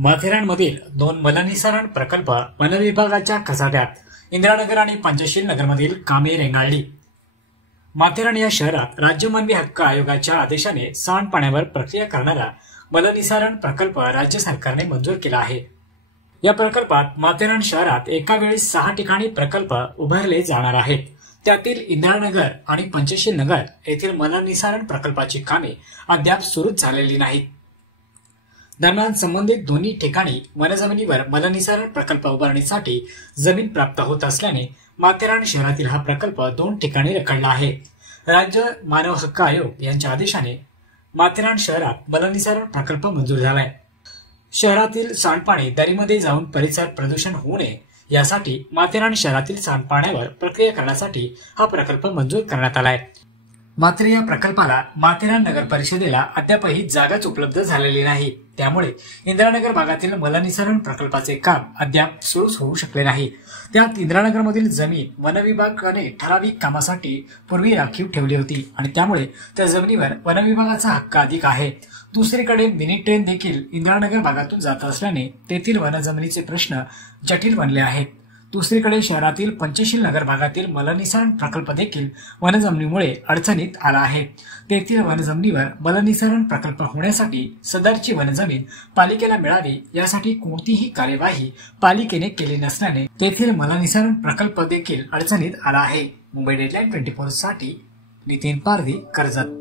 माथेरानमधील 2 मलनिःसरण प्रकल्प वनविभागाच्या खचाट्यात. इंदिरानगर आणि पंचशील नगरमधील कामे रेंगाळली. माथेरान या शहरात राज्य मानवी हक्क आयोगाच्या आदेशाने सांडपाण्यावर प्रक्रिया करणारा मलनिःसरण प्रकल्प राज्य सरकारने मंजूर केला आहे. या प्रकल्पात माथेरान शहरात एका वेळी 6 ठिकाणी प्रकल्प उभारले जाणार आहेत. त्यातील इंदिरानगर आणि पंचशील नगर येथील मलनिःसरण प्रकल्पाची कामे अद्याप सुरूच झालेली नाहीत. दरम्यान संबंधित दोन्ही ठिकाणी वनजमिनीवर मलनिःसरण प्रकल्प उभारण्यासाठी जमीन प्राप्त होत असल्याने माथेरान शहरातील हा प्रकल्प 2 ठिकाणी रखडला आहे. राज्य मानव हक्क आयोग यांच्या आदेशाने माथेरान शहरात मलनिःसरण प्रकल्प मंजूर झालाय. शहरातील सांडपाणी दरीमध्ये जाऊन परिसर प्रदूषण होऊ नये यासाठी माथेरान शहरातील सांडपाण्यावर प्रक्रिया करण्यासाठी हा प्रकल्प मंजूर करण्यात आलाय. मात्र या प्रकल्पाला माथेरान नगर परिषदेला अद्यापही जागाच उपलब्ध झालेली नाही. त्यामुळे इंदिरानगर भागातील मलनिःसरण प्रकल्पाचे काम अद्याप सुरूच होऊ शकले नाही. त्यात इंदिरानगरमधील जमीन वनविभागाने ठराविक कामासाठी पूर्वी राखीव ठेवली होती आणि त्यामुळे त्या जमिनीवर वनविभागाचा हक्क अधिक आहे. दुसरीकडे मिनी ट्रेन देखील इंदिरानगर भागातून जात असल्याने तेथील वनजमिनीचे प्रश्न जटिल बनले आहेत. दुसरीकडे शहरातील पंचशील नगर भागातील मलनिःसरण प्रकल्प देखील वनजमिनीमुळे अडचणीत आला आहे. तेथील वनजमिनीवर मलनिःसरण प्रकल्प होण्यासाठी सदरची वनजमीन पालिकेला मिळावी यासाठी कोणतीही कार्यवाही पालिकेने केली नसल्याने तेथील मलनिःसरण प्रकल्प देखील अडचणीत आला आहे. मुंबई डेडलाईन 24 साठी नितीन पारधी, कर्जत.